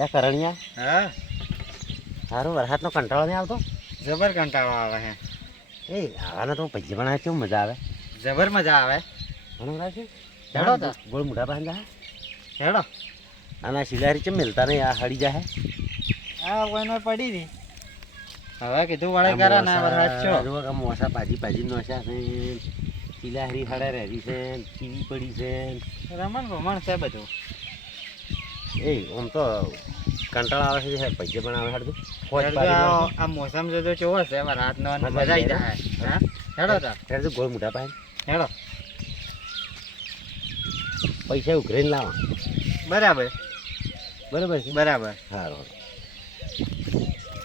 એટલે કરણિયા હા સારું વરસાદનો કંટાળો નહીં આવતો? જબર કંટાળો આવે હે. એ આવાના તો પૈસા બનાવે કેવું મજા આવે? જબર મજા આવે. મને લાગે હેડો તો. ગોળ મોઢા પાસે જા હેડો. આના સિલારી ચમ મિલતા નહીં, આ હળી જાય. આ કોઈનો પડી હતી. હવે કીધું વળે કરા ના વરસાદ છો. જો મોસા પાજી નોશા છે, સિલારી હળે રહેરી છે, ચીવી પડી છે. રમણ ભમણ છે બધું. એ આમ તો કંટાળો આવે છે, પૈસા બનાવે હાડતું. આ મોસમ જો કેવો છે વરસાદનો મજા આવી જાય. હા હેડો તો. ગોળ મોઢા પાસે હેડો. પૈસા ઉઘરીને લાવો. બરાબર બરાબર છે. બરાબર. સારું.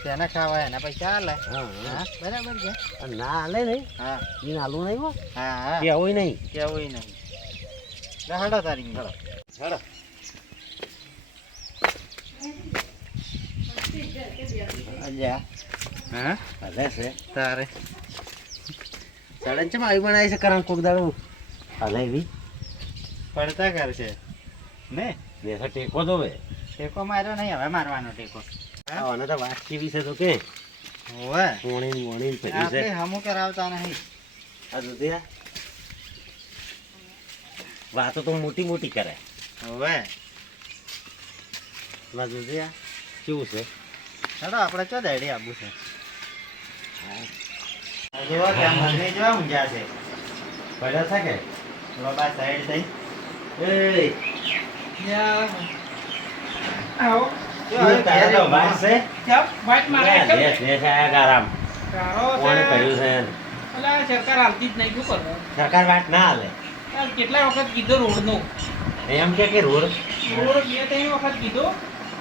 તેને ખાવા એના પૈસા હાલે. હા હા બરાબર છે. ના હાલે નહીં. હા એને હાલવું નહીં હો. હા હા કેવું નહીં. કેવું નહીં. હેડો તારી હેડો. હેડો. અલ્યા હા હાલે છે તારે સડન ચમ આવી બનાવી છે કરણ કોક દાડું હાલે એવી પડતા કરશે ને. દેખા ટેકો દો બે ટેકો માર્યો નહીં, હવે મારવાનો ટેકો. આને તો વાત કેવી છે તો કે હોવે મોણી પડી છે. આપણે હમું કરાવતા નહીં. આ દુધિયા વાતો તો મોટી મોટી કરે. હોવે ના દુધિયા કેવું છે? હેડો આપણે ચો દાડી આવું છે. જેવા કે આ મને જેવા ઊંઝા છે. પડ્યા છે કે બાબા સાઈડ થઈ. એ આવો શું તારે તો વાત છે? ચાપ વાટ મારે કેમ દેશ દેશ આયા ગારામ કારો કોણે છે કર્યું છે? અલા સરકાર હાલતી જ નહીં શું કરવું સરકાર વાત ના હાલે. યાર કેટલા વખત કીધો રોડનો એમ કે રોડ રોડ બે ત્રણ વખત કીધો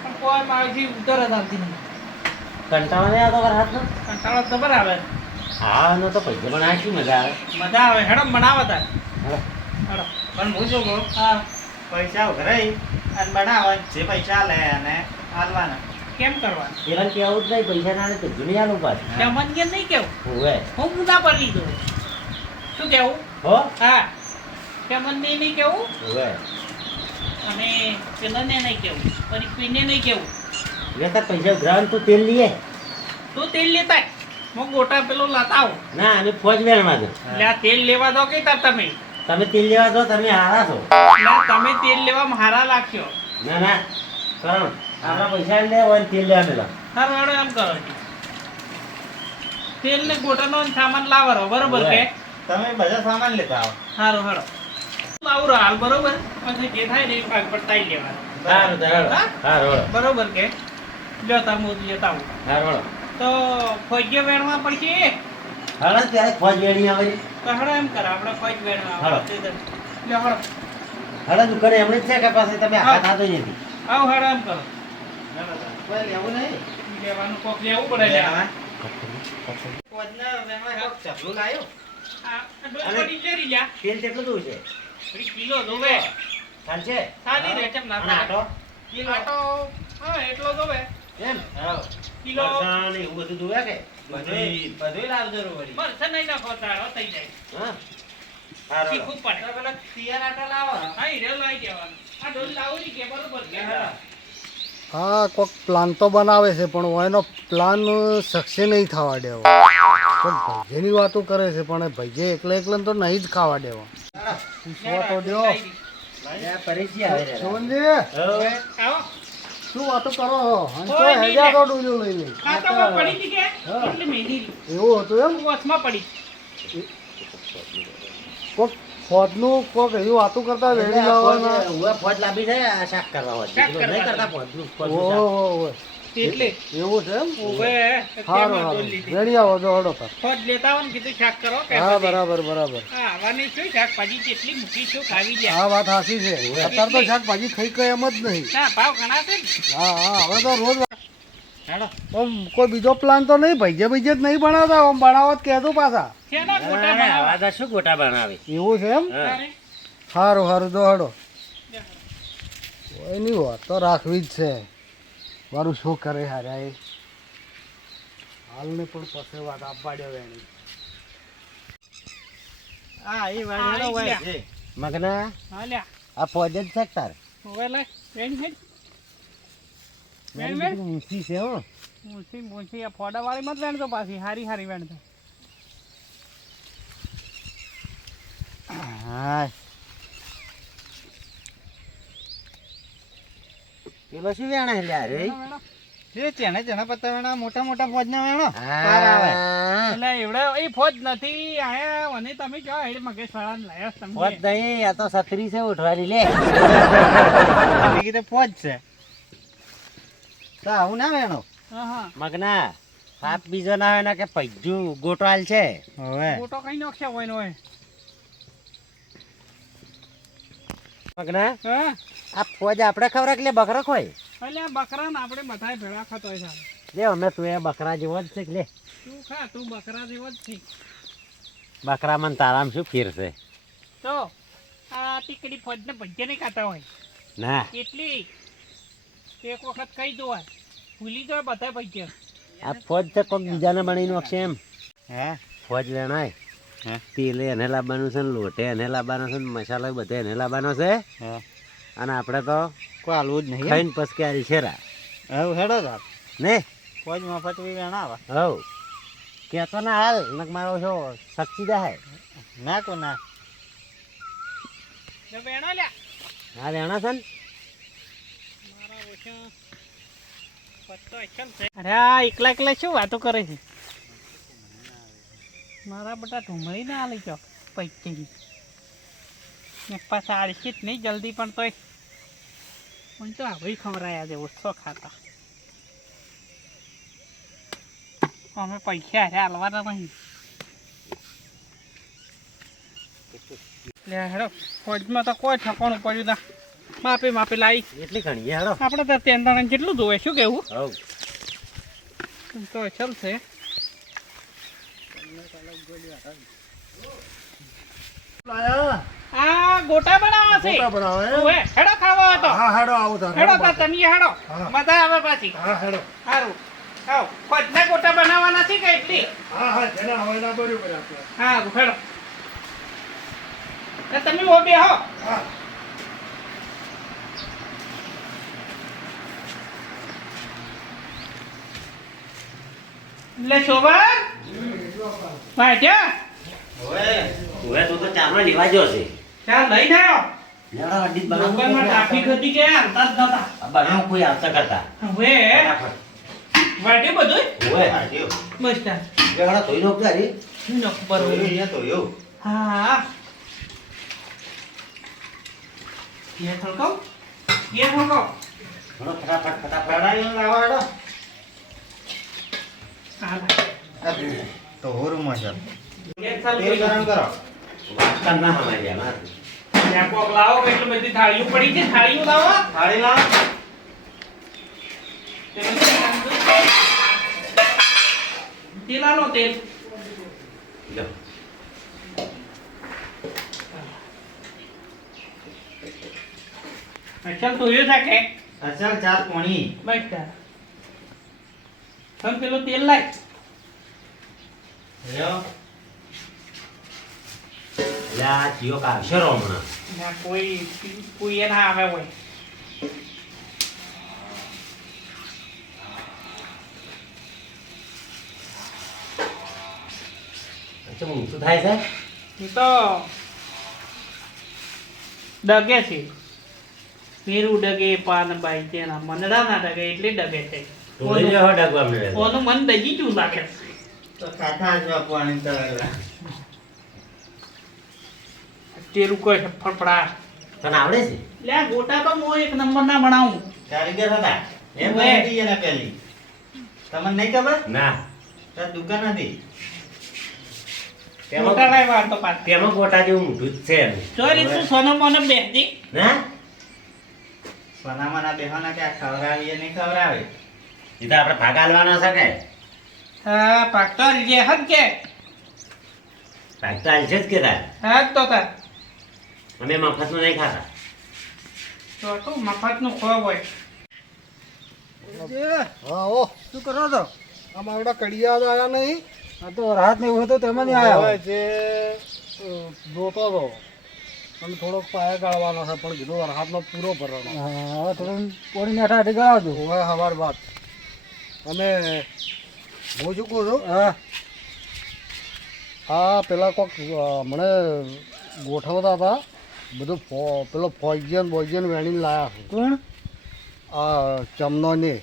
પણ કોઈ મારાથી ઉતર જ આવતી નહીં. કંટાળો નહીં આવતો વરસાદનો? કંટાળો તો બરાબર હા નો તો પૈસા પણ આ શું મજા આવે. મજા આવે હેડો બનાવો તાર હેલો. હેડો પણ હું શું કહું, હા પૈસા ઉઘરાઈ અને બનાવે જે પૈસા લે અને હાલવાના. કેમ કરવાનું એવા કેવું જ નહીં, પૈસા ના તો દુનિયાનું પાછું. જમન કે નહીં કેવું હોવે હું મુદ્દા પર લીધો શું કેવું હો હા જમન ને નહીં કેવું હોવે અને પેલાને નહીં કેવું પછી પીને નહીં કેવું. લેતા પૈસા ઉઘરાવાનું તું તેલ લઈએ. તું તેલ લેતા હું ગોટા પેલો લાતા આવું ના અમે ફોજ વેણમાં દો. એટલે આ તેલ લેવા દો કે તાર તમે તમે તેલ લેવા દો, તમે હારા છો. ના તમે તેલ લેવા હારા લાગ્યો. ના ના કરણ આપણા પૈસા લે હોય ને તેલ લેવા મેલા. હારું હેડો એમ કરો તેલ ને ગોટાનો સામાન લાવવાનો બરોબર કે તમે બધા સામાન લેતા આવો. હારું હેડો લાવું હાલ બરોબર પછી જે થાય ને એ ભાગ પટાઈ લેવાનો હારું તો હેડો. હારું હેડો. બરોબર કે જો તમે લેતા આવું હારું હેડો. તો ફોજ્ય વેણવા પડશે હાલો ત્યારે ફોજ વેણી આવે. તો હેડો એમ કર આપણે ફોજ વેણવા હાલો. લ્યો હેડો હાલો દુકાને એમણે જ છે કે પાસે તમે આખા થતો જ નથી. આવો હેડો એમ કરો કોઈ લેવું નહીં. લેવાનું કોક લેવું પડે લેવા કોદના વેણમાં કોક ચપલું લાયો. આ ડોલડી લેરી જા તેલ કેટલું દઉં છે? 3 કિલો જોવે ચાલશે? સાદી રે ચમ ના અને આટો? આટો હા એટલો જોવે એમ? કિલો મરચાં ને એવું બધું જોયા કે? બધું લાવજો રો વળી. મરસા નહીં નાખો તારો થઈ જાય હા. હારું હેડો. શીખવું પડે તો પેલા તૈયાર આટા લાવો. હા ઈ રે લાઈ દેવાનું આ ડોલ લાવરી કે બરોબર કે હા કોઈક પ્લાન તો બનાવે છે પણ એનો પ્લાન સક્સેસ નહીં થવા દેવો. કોઈક ભાઈજેની વાતો કરે છે પણ એ ભાઈજે એકલા એકલા તો નહીં જ ખાવા દેવો. પૂછવા તો દો. લે, પરેશજી આવે રે. સોનજી હવે આવો શું વાતો કરો છો? હંચો કોઈ નહીં હેડ્યા તો ડૂલ્યો લઈને. આ તો કોઈ પડી હતી કે હા. એટલે મેલી એવું હતું એમ? વચમાં પડી કોઈક ફોજનું કોઈક એવી વાતો કરતા વેડી લાવવાના. ઉવે ફોજ લાંબી છે આ શાક કરવા હોય. શાક બીજું નહીં કરવા. કરતા ફોજનું શાક. ઓહો એટલે એવું છે એમ? ઓવે સારું સારું વેડી આવો તો હડો તાર. ફોજ લેતા આવો ને કીધું શાક કરો કે હા બરાબર બરાબર. હા આવવાની શું શાકભાજી કેટલી મૂકી શું ખાવી જાય હા વાત સાચી છે. અત્યારે તો શાકભાજી ખાઈ કઈ એમ જ નહીં. ના ભાવ ઘણા છે ને હા હા હવે તો રોજ હેડો આમ કોઈ બીજો પ્લાન તો નહીં ભાઈજે જ નહીં બનાવતા આમ બનાવત કહેતો પાછા. શેના ગોટા અરે, બનાવવા? આવા તો શું ગોટા બનાવે? એવું છે એમ? હા. તારે? સારું સારું તો હડો એની વાત તો રાખવી જ છે. મારું શું કરે હાર્યા એ હાલને પણ પાસે વાત આપવા દેવે એની. હા એ હા, વાળેલો ઈ હોય લ્યા. છે. મગના હા લ્યા આ ફોજ જ છે કે તાર? હવે લે રેડી હેડ વેણ વેણ ઊંચી છે હો. ઊંચી આ ફોડાવાળી મત વેણ તો પાછી હારી વેણ તો હા પેલો શું વેણા લ્યા રે? વેણો. જે ચેના પત્તા વેણા મોટા મોટા ફોજના વેણો હા. એટલે એવડે એ ફોજ નથી આયા અને તમે જો હેડ મગેશ વાળા લાયા તમે ફોજ નહીં, આ તો છત્રી છે ઉઠવાની લે. અમે કીધું ફોજ છે તો આવું ના વેણો હા મગના સાપ બીજો ના હોય ને કે પૈજુ ગોટવાલ છે. હવે ફોટો કઈ નાખ્યા હોય ને હોય મગના હા આ ફોજ આપણે ખવરાક લે બકરા ખોય એટલે આ બકરા ને આપણે બધાય ભેળા ખાતો હોય સારું લે. અમે તું એ બકરા જેવો જ છે કે લે. તું ખા તું બકરા જેવો જ છે બકરા મને તારામાં શું ફીર છે? તો આ ટીકડી ફોજ ને ભજ્ય નહીં ખાતા હોય ના એટલી એક વખત કહી દો ભૂલી જાય બધા ભજ્ય આ ફોજ તો કોઈક બીજાને બનાવી નાખશે એમ. હે ફોજ વેણાય હે તેલે એને લાવવાનું છે ને લોટે એને લાવવાનો છે ને મસાલો બધે એને લાવવાનો છે. હે અને આપણે તો કોઈ હાલવું જ નહીં ખાઈને પસકી આરી શેરા હવે હેડો રાત ને ફોજ મફત વેણા આવે હવ કહેતો ના હાલ નક મારો છો શક્તિ જાય. ના કો ના વેણો લ્યા હા વેણા છે ને મારા ઓછા પત્તો એકદમ છે અરે આ એકલા શું વાતો કરે છે મારા બટા ઢુમળી ના લઈ જાઓ પૈકી ને પાછા આળસી જ નહીં જલ્દી પણ તોય પણ તો આવી ખવરાયા છે ઓછો ખાતા અમે પૈસા હારે હાલવાના નહીં લે હેડો ફોજમાં તો કોઈ ઠકાણું પડ્યું ના માપે લાવી એટલી ઘણી હેડો. આપણે તો તેન દાણા કેટલું જોવે શું કેવું હવ તો ચાલશે આ ગોટા બનાવવા છે ગોટા બનાવે એમ? ઓવે, હેડો ખાવા હતો હા હેડો આવું તાર હેડો તો તમે હેડો હા. મજા આવે પાછી હા હેડો સારું આવ ખોજના ગોટા બનાવવાના છે કે એટલી હા જેના હોય ના બરોબર આપણે હા હેડો એ તમે ઓ બેહો હા લે શોભા ભાઈ હવે તું તો ચારનો લેવા ગયો છે. ચાલ લઈને આવ્યો લેવડો અડીત લોકલમાં ટ્રાફિક હતી કે અંદાજ નતા બનાવ કોઈ આવતા કરતા હવે વાટે બધું ઓય બસ ચાલ લેવડો તોય નો કરી નો બરોબર હા ये थलको ઘણો ફટાફટ કડાઈ લાવો હેડો हां તો હોરમાં છે ये તેલ थलको ગરમ કરો વાસ્તા ના હમારી અમાર या को लाओ એટલે બધી થાળીઓ પડી છે થાળીઓ લાવો થાળી લાવો તેલ આલો તેલ લો અચ્છા તો એ થાકે અસલ ચાર પોણી બેટા થમ પેલો તેલ લાય લ્યો લા જીઓ કા શરો હમણાં ના કોઈ એ ના આવે હોય અચ્છા ઊંચું થાય છે એ તો ડગે છે પેરું ડગે પાન બાઈ તેના મનડા ના ડગે એટલે ડગે છે તું લઈ લે હો ડગવા મળે ઓનું મન દજી જુ લાગે તો ખાટા જ પાણી તો તેરું કોઈ ફફડા તને આવડે છે લે ગોટા તો હું એક નંબર ના બનાવું કારીગર હતા એમ ઓવે. હતી એને પેલી તમને નહીં ખબર ના તાર દુકાન હતી ગોટા લાય વાર તો પાછ તેમાં ગોટા જેવું મોઢું જ છે એનું. ચોરી તું સોનો મોનો બેસતી ના સોનામાં બેહવાના કે આ ખવડાવીએ નહીં ખવડાવે એ તો આપણે ભાગ આલવાનો છે કે હા પાકતો જે હદ કે ભાગ તો આલશે જ કે તાર હા તો તાર અમે મફતનું નહીં ખાતા તો તું મફતનું ખોવ હોય હા ઓ શું કરો તો આમાં આવડા કડિયા આવ્યા નહીં આ તો રાત ને એવું હતું તેમાં નહીં આવ્યો હવે જે જોતો હતો અને થોડોક પાયા ગાળવાનો છે પણ કીધું વરસાદનો પૂરો ભરવાનો. હવે થોડું પોણી મેઠા હાથે ગળાવજો. હવે સવાર બાદ અને હું શું કહું છું હા આ પેલા કોક મને ગોઠવતા હતા બધું પેલો ફોઇજન બોઇજન વેણીને લાયા છે કોણ આ ચમનો ને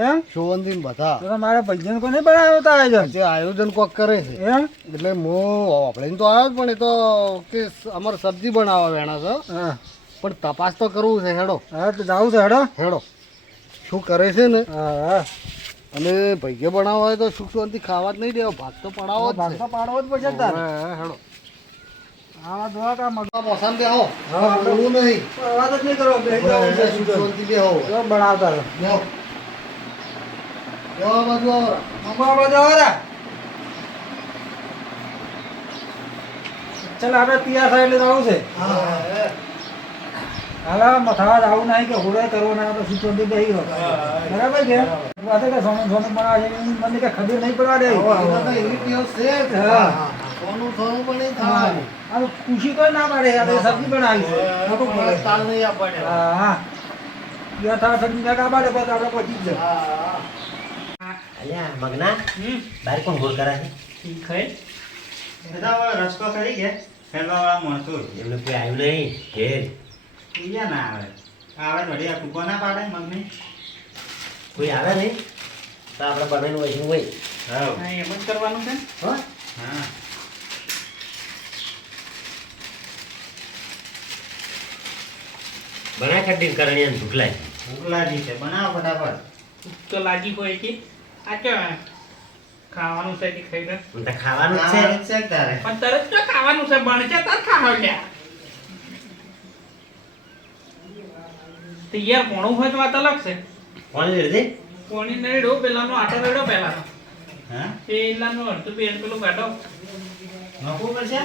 એમ શોવંતીન બધા તો મારા ભજન કોને બનાવ્યો તા આયોજન જે આયોજન કોક કરે છે એમ એટલે હું વાપરીને તો આવ્યો જ પણ એ તો કે અમારે સબ્જી બનાવવા વેણા છે હા પણ તપાસ તો કરવું છે હેડો હા તો જાવું છે હેડો હેડો શું કરે છે ને હા હા અને ભૈગે બનાવવા હોય તો સુખ શાંતિ ખાવા જ નહીં દેવો ભાગ તો પડાવો જ ભાગ છે. તો પાડવો જ પડશે તારે હવે હેડો આવા દોવા કા મગ મોસમ બેહો બોલવું નહીં અવાજ જ નહીં કરો બેહી જાઓ હવે સુખ શાંતિ બેહો જો બનાવતા રહો બેહો બેહો આ બાજુ આવો. મગવા બાજુ આવરા ચાલ આપણે પિયા સાઈડ જવું છે હા હાલા મથાવા જવું નહીં કે હુડે કરવો ના તો સુચોંદી બેહી ગયો બરાબર છે વાતે કે સોનું સોનું બનાવે છે મને કે ખબર નહીં પડવા દે એના તો એવી ટેવ છે જ. હા. સોનું સોનું પણ નહીં હા થવાનું. આ ખુશી તો ના પાડે આ તો સબ્જી બનાવી છે નકર મને તાળ નહીં આપવા દેવા. હા હા પિયા થા સબ્જી ના કાપા દે બસ આપણે પહોંચી જ જાય હા અલ્યા મગના બાર કોણ ગોળ કરે છે ઠીક હે બધા રસ્તો કરી ગયા ફેરવા માણસો એમને કોઈ આવ્યું નહીં ઘેર પિયા ના આવે આવે વળી આ ટૂંકો ના પાડે મમ્મી કોઈ આવે નહીં તો આપણે બનાવીને વહીશું હોય હા હા એમ જ કરવાનું છે હો હા બનાય કટિંગ કરણી અને ભૂખ લાગી ભૂખલાજી છે બનાવો ફટાફટ ભૂખ તો લાગી હોય કે આ કે ખાવાનું છે કે ખાઈ લે મને તો ખાવાનું જ છે છે તારે પણ તરત તો ખાવાનું છે બનશે તાર ખાવા લ્યા તૈયાર પોણું હોય તો વાત અલગ છે કોણ લીધે પોણી ને રેડો પેલાનો આટો રેડો પેલાનો હા પેલાનો અડધું પેલું કાઢો નખવું પડશે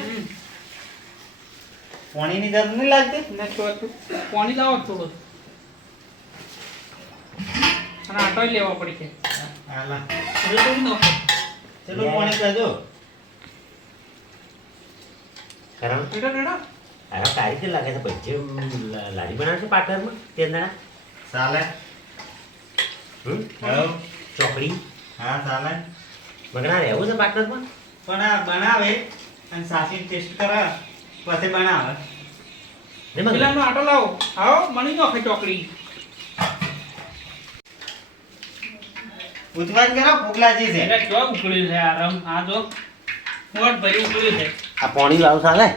પાણીની જરૂર નહીં લાગતી ને ચોથું પોણી લાવો થોડું અને આટો લેવો પડી છે હાલા રેડો નો ચલો પાણી કાઢો કારણ રેડો રેડો અરે તારીખ લાગે છે પછી લારી બનાવશે પાટણમાં તે દાડા ચાલે હમ હવ ચોકડી હા ચાલે મગના રહેવું છે પાટણમાં પણ આ બનાવે અને સાસી ટેસ્ટ કરે પછી બનાવે ને મગના પેલાનો આટો લાવો આવો મણી નો ખાઈ ચોકડી ઉતવાજ કરો ભૂખલાજી છે એટલે જો ઉકળ્યું છે આ રમ આ જો મોટ ભરી ઉકળ્યું છે આ પાણી લાવ ચાલે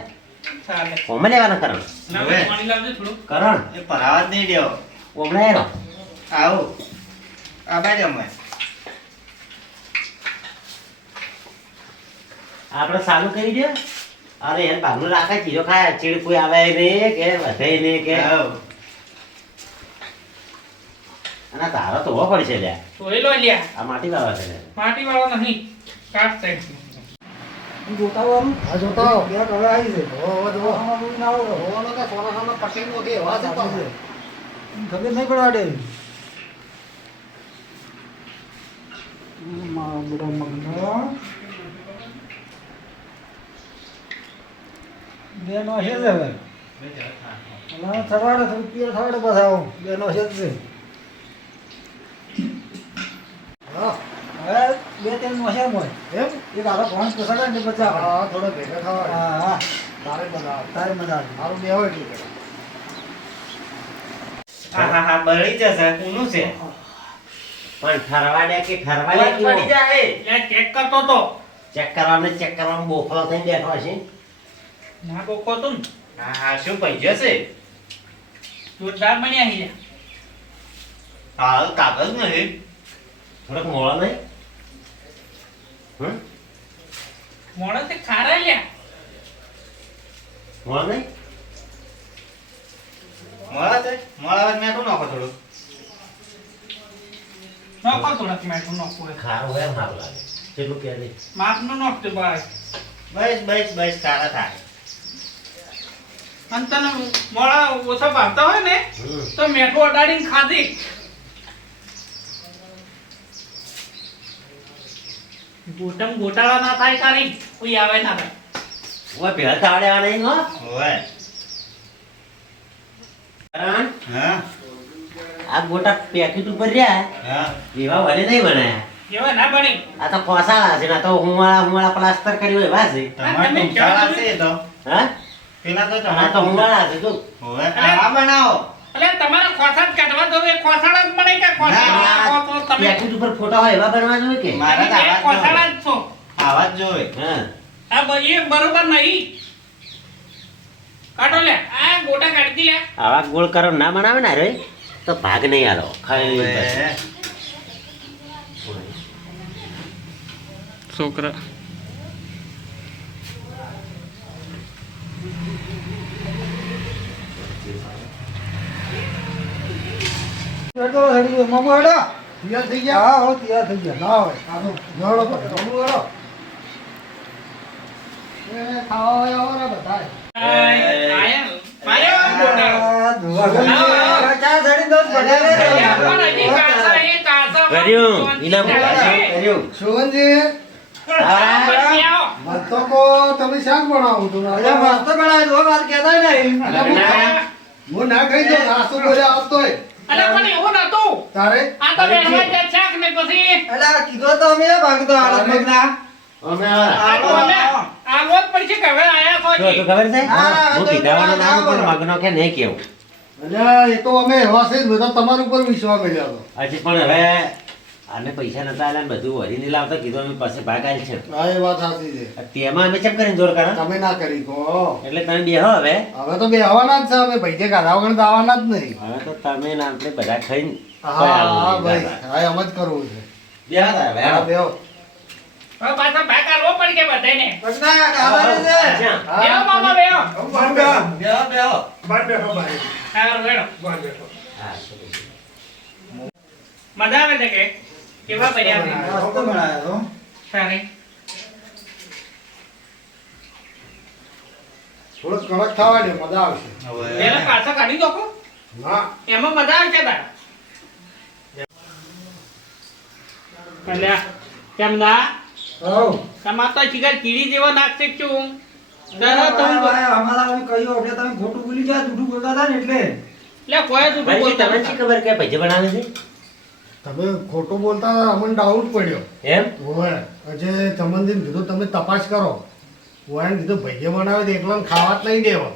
ચાલે ઓમે લેવાના કરણ ના હવે. પાણી લાવજો થોડું કરણ એ પરાવા જ નહીં દેવો ઓમણે એનો આવો આ બાજુ અમે આપણે ચાલુ કરી દે અરે યાર ભાગનું રાખે ચીજો ખાય ચીડ કોઈ આવે નહીં કે વધે નહીં કે આવો અને તારો તો હોવો પડશે લ્યા તોય લો લ્યા આ માટી વાળવા છે લ્યા. માટી વાળો નહીં કાટ સાઈડ જોતા આવો હા જોતા આવો. બે હવે આવી છે હોવો જોવો. આમાં કોઈ ના આવો હોવાનો કે સોના સામે પટેલનો કે એવા છે તો. ખબર નહીં પડવા દે બડો મગનો બે નો છે હવે હમણાં થવાડે થોડું પિયર થવાડે બસ આવો બે નો છે જ છે હા હવે બે ત્રણ નો છે મોય એમ એક આરો કોણ પસાડે ને બચ્ચા હા થોડો ભેગા થવા હા હા તારે બનાવ તારે મજા આવે મારું બે હોય એટલું પેલા. હા હા બળી જશે ઊનું છે પણ ઠરવા દે કે ઠરવા દે કેવો? લે ચેક કરતો તો ચેક કરવાનું બોખલો થઈને બેઠો છે ના કોકો તું હા હા શું પૈજો છે જોરદાર બન્યા હી હા કાગળ નહીં થોડોક મોળો નહીં હમ મોડે તે ખારા લ્યા મોળો નહીં મળે છે મળે મેઠું નાખો થોડું નોકો થોડાક મેઠું નોકો ખારું હોય એમ સારું લાગે કેટલું કે નહીં માપનું નોખતો ભાઈ બસ તારા થાય અને તને મોડા ઓછા ભાવતા હોય ને હમ તો મેઠું અડાડીને ખાધી ગોટમ ગોટાળા ના થાય તારી કોઈ આવે ના થાય ઓય પેલા તાવડે નહીં હો ઓય કરણ, હા આ ગોટા પેકેટ ઉપર રહ્યા હા એવા વડે નહીં બનાયા. એવા ના બની. આ તો કોસાળા છે ને આ તો હુંવાળા પ્લાસ્ટર કર્યું હોય એવા છે. તમારે તમે તો શાળા ક્યાં છે તો હા પેલા તો આ તમારે તો હુંવાળા છે જો. હવે આવા બનાવો એટલે તમારા ખોસા જ કાઢવા દો એ ખોસાડા જ બને કે ખોસાડા આ આવો તો તમે પેકેટ ઉપર ફોટા હોય એવા બનવા જોઈએ કે મારા તો તમે આવા જ ખોસાડા જ છો. આવા જ જોવે હા એ બરોબર નહીં. કાઢો લે આ ગોટા કાઢી લે. આવા ગોળ કરો ના બનાવે ને રે તો ભાગ નહીં આલો ખાઈ હવે છોકરા હેડો હેડી ગયો. મામુ હેડો. તૈયાર થઈ ગયા હા હો તૈયાર થઈ ગયા. ના હોય આ તો જોડો પડે રમવું હેડો એ ખાવા વાળા આવો ને બધાય. આ ધોવા ચા સડી દો બધાને. કર્યું ઇનામ કર્યું શોભનજી હા મત તો કો તમે શાક બનાવો તો અરે મસ્ત બનાવ્યું. ધો વાત કહેતા નહીં. હું ના ખાઈ જાઉં નાસ્તો બોલે આવતોય તારે અલા કીધો તો અમે ભાગતો હાલત મગના. અમે આવા હા, જો તો ખબર છે હા, હું તો કીધાવાનું નામ ના પણ બોલો. મગનો કે નહીં કેવું અલ્યા એ તો અમે એવા છે જ બધા તમારા ઉપર વિશ્વાસ કર્યો હતો હજી પણ હવે આને પૈસા નતા આલ્યા ને બધું વળી નહીં લાવતા કીધું અમે પાસે ભાગ આલ છે હા એ વાત સાચી છે તેમાં અમે ચમ કરીને જોર કરા તમે ના કરી કહો એટલે તમે બેહો હવે હવે તો બે આવવાના જ છે અમે પૈસે કાઢા વગર તો આવવાના જ નહીં હવે તો તમે ને આપણે બધા ખાઈને હા હા ભાઈ હા એમ જ કરવું છે બેહો તારે હવે હા હાલો. બેહો મગના ખાવાનું છે. અચ્છા. હા, મજા આવે છે કે કેવા પડ્યા છે? મસ્ત બનાવ્યો. સારી. થોડું કડક થવા દે મજા આવશે પેલા કાચા કાઢી દો કો. ના એમાં મજા આવે છે તારે. અલ્યા, કેમ ના હઉ. તમાર તો ચીગર કીડી જેવો નાખશે છું ભાઈ, ભાઈ, અમારા અમે કહ્યું આપણે તમે ખોટું ભૂલી ગયા જૂઠું બોલતા હતા ને એટલે. એટલે કોઈ જ ભાઈ, બોલતા તમને શી ખબર કે ભજીયા બનાવે છે તમે ખોટું બોલતા હતા, અમને ડાઉટ પડ્યો એમ હોય આજે ચમનજીને કીધું તમે તપાસ કરો ઓયાને કીધું ભાઈએ બનાવે તો એકલાને ખાવા જ નહીં દેવા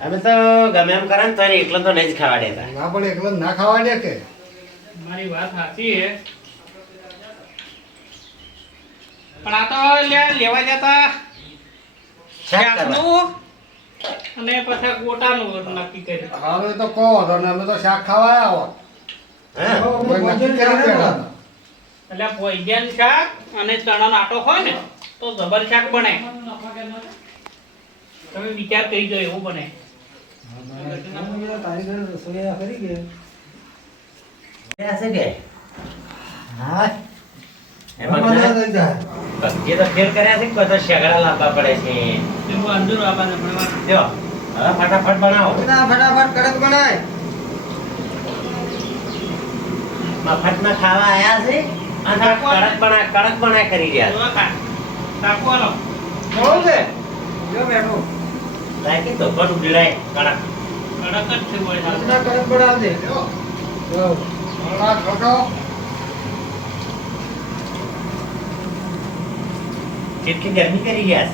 અમે તો ગમે એમ કરે ને તો એને એકલો તો નહીં જ ખાવા દેતા ના પણ એકલા ના ખાવા દે કે મારી વાત સાચી છે પણ આ તો લેવા જતા શાક કરવા. શાકનું અને પછી ગોટાનું નક્કી કર્યું. હવે તો કહો તો ને અમે તો શાક ખાવા આવ્યા હા હઉ, અમે કોઈ નક્કી પહોંચીને કર્યું ચાલે પહેલા. એટલે પોઈજન શાક અને ચણાનો આટો હોય ને તો જબર શાક બને. તમે વિચાર કરી દો એવું બને. તારી ઘરે રસોઈ કરી ગયા. આ છે કે હા. એમાં મજા ના- થઈ જાય. ભજીયા તો ફેર કર્યા છે કે બધા શેગડા લાવવા પડે છે એવું અંદરો આવવાને ભણવા. જો હવે ફટાફટ બનાવો મગના ફટાફટ કડક બનાય. મફતમાં ખાવા આયા છે અને કડક બના કરી રહ્યા જોવા કા. ટાંકો આલો. મોડું છે. જો બેઠો. લાગે તો પણ ઉડાય કડક કડક જ છે બોય. મગના કડક બનાવજે. જો, જો. હમણાં ખોટો કેટલી ગરમી કરી રહ્યા છે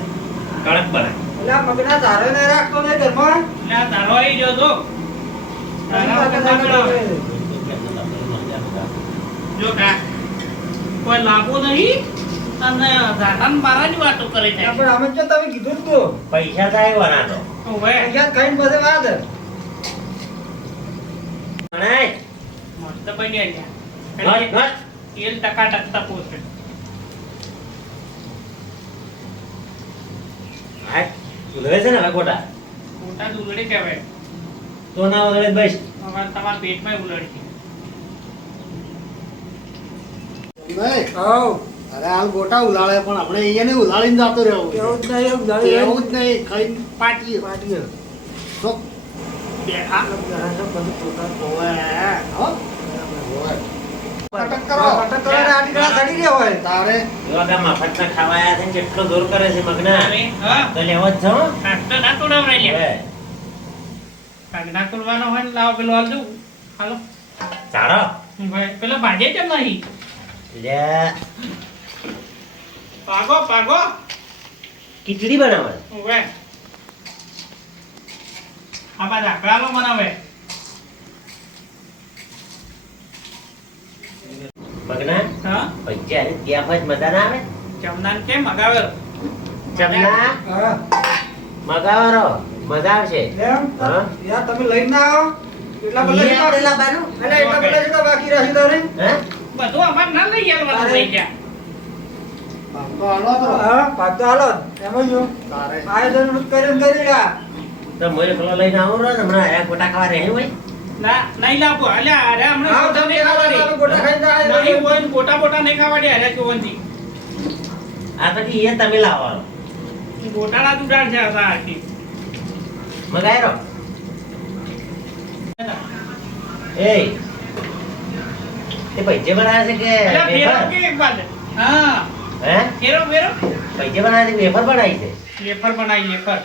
કડક બના અલા મગના ધારે નહીં રાખતો ને ઘરમાં. એટલે આ તારો આવી ગયો તો. તારા વગર ના મેળવે. જો કા કોઈ લાભો નહીં અને ઝાટાન બારા જ વાતો કરે છે. પણ અમે જો તમે કીધું જ તો. પૈસા તો આવ્યા ના તો ઓવે, અહીંયા ખાઈને પછી વાત. ગણાય. મસ્ત બન્યા છે. ઘટ, ઘટ. તેલ ટકાટક તપો છે. હાય, ઉધડે છે ને હવે ગોટા મોટા દૂધડી કહેવાય. તો ના ઉધડે તો બસ અમારે તમારા પેટમાં ઉલડી છે. નહીં હઉ. અરે હાલ ગોટા ઉલાળે પણ આપણે અહીંયા નહીં ઉલાળીને જતો રહેવું એવું જ નહીં, એવું જ નહીં. એવું જ નહીં ખાઈને પાટીએ પાટીએ. તો બેઠા. જરા બધું પોતાનું. ઓવે હો ઓવે કટક કરો કટક કરો ને આટી ગળા સડી ગયા હોય. તારે એવા મફતના ખાવા આયા છે ને કેટલો દૂર કરે છે મગના અરે, હા. તો લેવો જ છો કાંટો ના તોડાવરાય લે. હવે કાગડા ખોલવાનો હોય ને લાવો પેલો હાલજો હાલો ચાલો ભાઈ પેલો ભાજે કેમ નહીં લે પાગો પાગો ખીચડી બનાવવાની ઓવે આ બા ઢાકડાનો બનાવે મગના હા પૈસા ને ત્યાં હોય મજા ના આવે જમનાન કેમ મગાવે ચમના હા મગાવારો મજા આવશે એમ હા? યાર તમે લઈને ના આવો એટલા બધા ઈ આપેલા બાનું? એટલે એટલા બધા જેટલા બાકી રાખી દો રે હે બધું અમાર ના લઈ આવવાનું થઈ ગયા તો હાલો તો હા ભાગ તો હાલો એમાં જો તારે આયોજન કરીને કરી રહ્યા તો મોય પેલો લઈને આવું ને હમણાં આ ગોટા ખાવા રહે હોય ના નહીં લાવો અલ્યા અરે હમણાં હા ગોટા તમે નહીં ખાવા દે ગોટા ખાઈને જાય નહીં હોય ને ગોટા બોટા નહીં ખાવા દે અરે ચોવનથી આ પછી એ તમે લાવવાનો ગોટાળા દુડાળ છે આ આખી મગાયરો એ પૈસે બનાવે છે કે અલ્યા ફેરો વેફર કે એક બાદ હા હે ફેરો ફેરો પૈસે બનાવે છે કે વેફર બનાવી છે વેફર બનાવી વેફર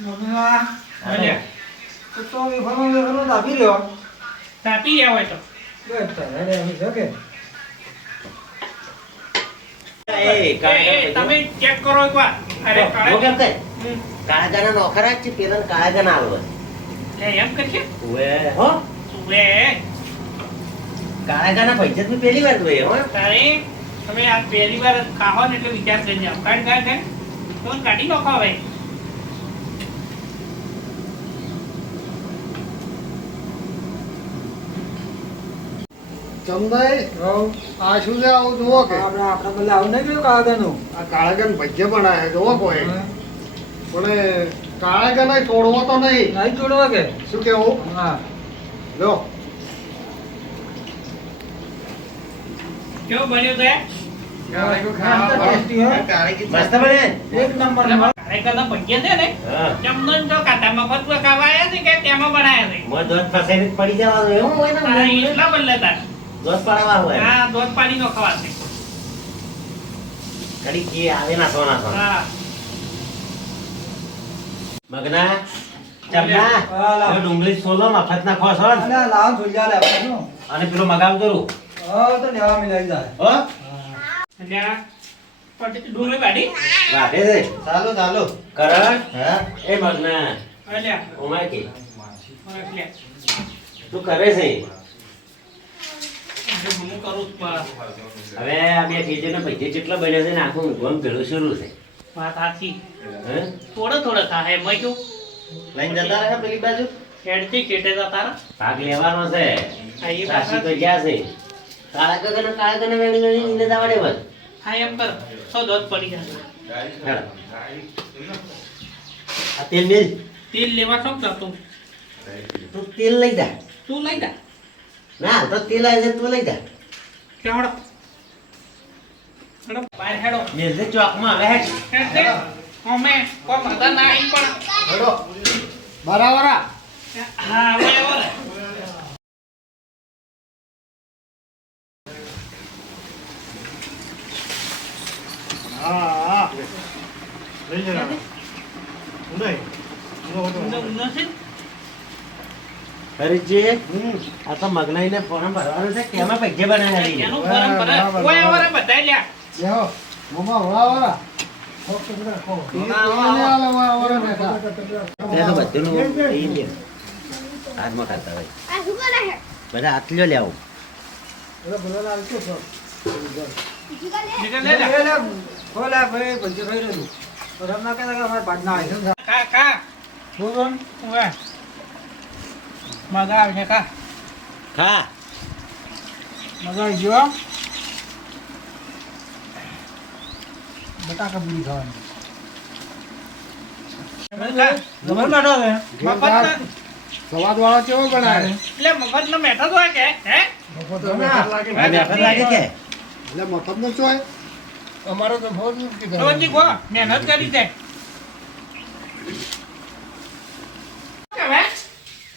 મમ્મીમાં અલ્યા તો વેફરનો દાબી રહ્યો તાપી ગયા હોય તો બસ તારે એમ છે કે તમે ચેક કરો એકવાર અરે હું કેમ કહે હમ. કાળા ગાના નોખરા જ છે પેલા કાળા ગાના આલવો લે એમ કરશે ઓએ હો વે કાળા ગાના પૈસા તો પહેલી વાર જોઈએ હો તારે તમે આ પહેલી વાર ખાઓ ને એટલે વિચાર કરી જાઓ કાઢ તો કાઢી નાખો હવે ચમદાઈ હો આ શું છે આવું જુઓ કે આપણે પેલા આવું નહીં કર્યું કાગળનું આ કાળાગન ભજ્ય બનાવે જુઓ કોઈ પણ એ કાળાગન તોડવો તો નહીં નહીં જોડવા કે શું કેવું હા લો કેવો બન્યો તે ટેસ્ટી હો મસ્ત બને એક નંબર કાર્યકરના પગ્યા છે ને હા ચમનન તો કાટામાં ફરતું ખાવા આવ્યા છે કે તેમાં બનાયા છે મોં દોત ફસાઈને જ પડી જવાનું એવું હોય ને તારા એટલા બદલાતા દોત પાડવા હોય હા દોધ પાણી નો ખવાશે ઘડી કે આવે ના સોના સોના હા મગના ચમના હા, લાવ. હવે ડુંગળી સોલો મફત ના ખોસ હો અલે લાવ જોઈ લે આપણે અને પેલો મગાવ કરું હા તો લેવા મિલાઈ જાય હો એટલે પટી ડુંગળી વાડી વાટે છે ચાલો ચાલો કરણ હા એ મગના અલ્યા ઓમાય કે એટલે તું કરે છે હું કરું છું પણ. હવે આ બે ખીચડીનો પૈસે કેટલો બન્યો છે ને આખું ગમ ભેળું શરૂ છે વાત સાચી હે થોડો થાય મેં જો લઈને જતા રહ્યા પેલી બાજુ હેડથી કેટે તા તારા ભાગ લેવાનો છે હા એ સાસી તો પાછા ગયા છે કાળા કગન વેણી ને દાવડે બસ હા એમ કર સો દોધ પડી જશે હેડો. આ તેલ મેલ તેલ લેવા શોખ તું તું તેલ લઈ જા તું લઈ જા ના તો તેલ આવે છે તું લઈ જા કે હડો હડો બહાર હેડો મેલ છે ચોકમાં હવે હેડ હેડ દે અમે કોઈ મદદ ના આવી પણ હેડો બરાબર આ હા હવે આવો ને. હા હા લઈ જરા ઉદય ઊંધો ઊંધો છે ને? હરીજી આ તો મગનાઈ ને ફોર્મ ભરવાનું છે કેમાં પૈસે બનાવ્યા છે? એનું ફોરમ ભરે. બરાબર, કોઈ બરાબર. આવરે બધાય લ્યા. જેહો મમ્મા વળાવરા તે તો બધુંનું ઈ લે. હાથમાં ખાતા હોય બધા આટલો લેવું નીકળ લે જા. ખોલા ભાઈ પંચે ખાઈ રહ્યું તો રમના કહેતા કે અમારે પાટના આવી છે ખા ખા શું કોણ ઉવે. મગા આવે છે ખા ખા મજા આવી ગયો બટાકા પૂરી ખાવાની ખા. જબર બેઠો છે મફતના- સવાદ વાળો કેવો બનાવે એટલે મફતનો મેઠો તો હોય કે હે મફત લાગે આ બેઠા લાગે કે એટલે મફત નો ચોય અમારો તો ફોન રોજી ગો મહેનત કરી દે હવે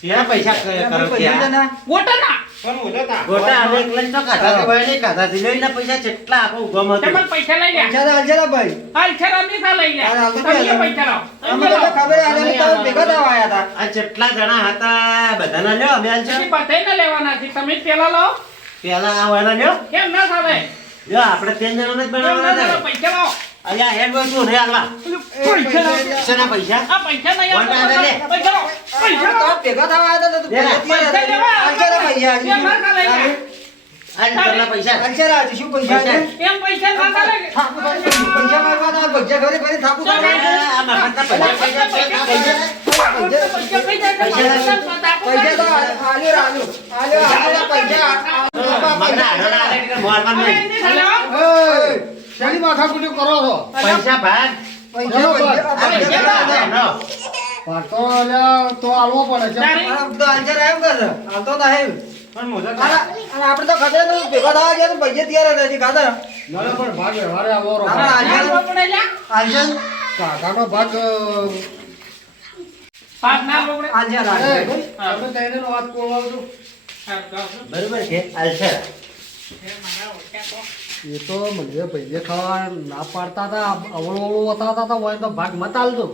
ત્યાં પૈસા કરો પૈસા ત્યાં ના ગોટા ના ગોટા અમે એકલા તો ખાધાથી હોય નહીં, ખાધાથી લઈને પૈસા કેટલા આપો ઉગમ હતું. તમે પૈસા લઈ જા પૈસા તો હાલશે ને ભાઈ. હાલ છે રમી થા લઈ જા હાલ, હાલ, તમે હાલ. પૈસા લાવો અમને તો ખબર છે, આજે તમે ભેગા થવા આયા હતા. આ જેટલા જણા હતા બધાના લ્યો અમે હાલ છે. પછી બધાયને લેવાના છે તમે જ પેલા લાવો પેલા આ વાળા લ્યો. કેમ ના ચાલે લ્યો આપણે 3 જણાને જ કેમ ના બનાવવાના ચાલે? હતા. પૈસા લાવો અહીંયા હેડ બોય શું નહીં હાલવા. પૈસા લાવો શેના પૈસા? આ પૈસા નહીં વોટ આપો. આલે લે. પૈસા લાવો પૈસા લાવો તમે ભેગા થવા આયા હતા તો લે. પૈસા લેવા. હાલશે ને પૈસા હજી. કેમ ના ચાલે યાર? આ કેટલા પૈસા? હાલશે ને હજી શું પૈસા છે? કેમ પૈસા ના ચાલે? થાપુ ખાવા. પૈસા માંગવાના, ભજીયા ઘરે ઘરે થાપુ ખાવા. આ મફતના પૈસા પૈસા પૈસા પૈસા થઈ જાય તો પૈસા પૈસા તો આલ્યો. પૈસા. મગના હાડોડા આલે કે મોરવાન હવે નહીં. એની ચાલો. એ, શેની માથાકૂટી કરો છો પૈસા ભાગ પૈસા. આ પૈસા ભાગ નો. પાટો અલ્યા તો આલવો પડે છે તારી તો હાલશે ને એમ કરશે. હાલતો નહીં. અને આપણે તો ખબર તો ભેગા થવા ગયા તો પૈસા તૈયાર હતા હજી ખાધા. ના, ના, પણ ભાગ વ્યવહારે આલવો રહો. આપણે હાલશે ના ને. બોપડે જા. હાલશે ને. કાકાનો ભાગ પાક ના બોપડે. હાલશે ને, હાલશે. તમે કઈને વાત કોવાવજો. બરોબર છે હાલશે. એ તો મને પૈસે ખાવા ના પાડતા હતા અવળું અવળું બતાવતા હતા હોય તો ભાગ મત આલજો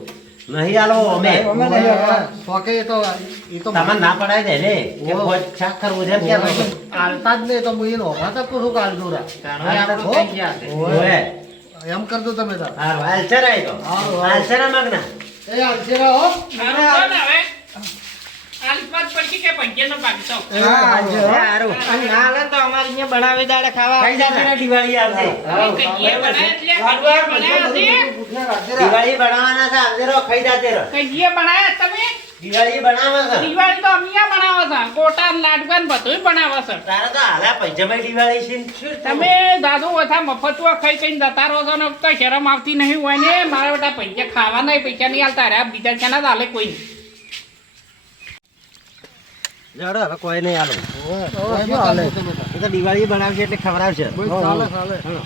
નહીં આલો અમે. અમે નહીં આલતા. શોખે એ તો તમને ના પડાય દે ને કે ઓહો. કોઈ શાક કરવું છે એમ કેમ હોય? આલતા જ નહીં તો હું એને હોવા તક પૂછું કે આલજો રા. ઓવે. એમ કરજો તમે તાર હારું, હાલશે રે એ તો. હારું, હાલશે રે મગના. એ આલશે રા હો હારું ચાલ હવે. આલિપાત પડશે કે પંચેનો ભાગ તો. હા, હાલશે. હારું. અને ના હાલે તો અમારે અહીંયા બનાવી દાડે ખાવા ખાઈ જાતે ને દિવાળી આવશે. કઈએ બનાવ્યા એટલે કઈએ બનાવ્યા છે. દિવાળી બનાવવાના છે આવજે રો, ખાઈ જાતે રો. કઈએ બનાવ્યા તમે? દિવાળી બનાવે છે. દિવાળી તો અમિયા બનાવો છો. ગોટા ને લાડવા ને બધુંય બનાવો છો. તારે તો હાલા પૈજામાં દિવાળી છે ને શું તમે દાદુ ઓછા મફતુઆ ખાઈ ખાઈને જતા રહો છો ને તો શરમ આવતી નહીં હોય ને મારા બેટા પૈસા ખાવા નહીં પૈસા નહીં હાલતા રે બીજા ક્યાં ના હાલે કોઈ નહીં. જડો હવે કોઈ નહીં હાલો. હવે શું હાલે? એ તો દિવાળી બનાવશે એટલે ખવડાવશે. ચાલે ચાલે હા.